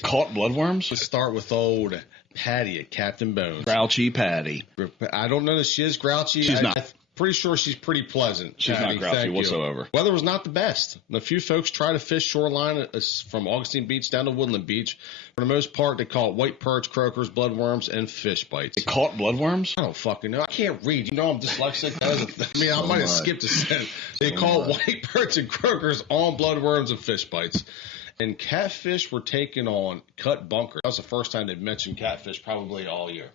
It caught bloodworms? Let's start with old Patty at Captain Bones. Grouchy Patty. I don't know that she is grouchy. She's not. I'm pretty sure she's pretty pleasant. She's Patty. not grouchy Thank you. whatsoever. Weather was not the best. A few folks try to fish shoreline from Augustine Beach down to Woodland Beach. For the most part, they call it white perch, croakers, bloodworms, and fish bites. It caught bloodworms? I don't fucking know. I can't read. You know I'm dyslexic. I might have skipped a sentence. They call it white perch and croakers on bloodworms and fish bites. And catfish were taken on cut bunker. That was the first time they've mentioned catfish probably all year.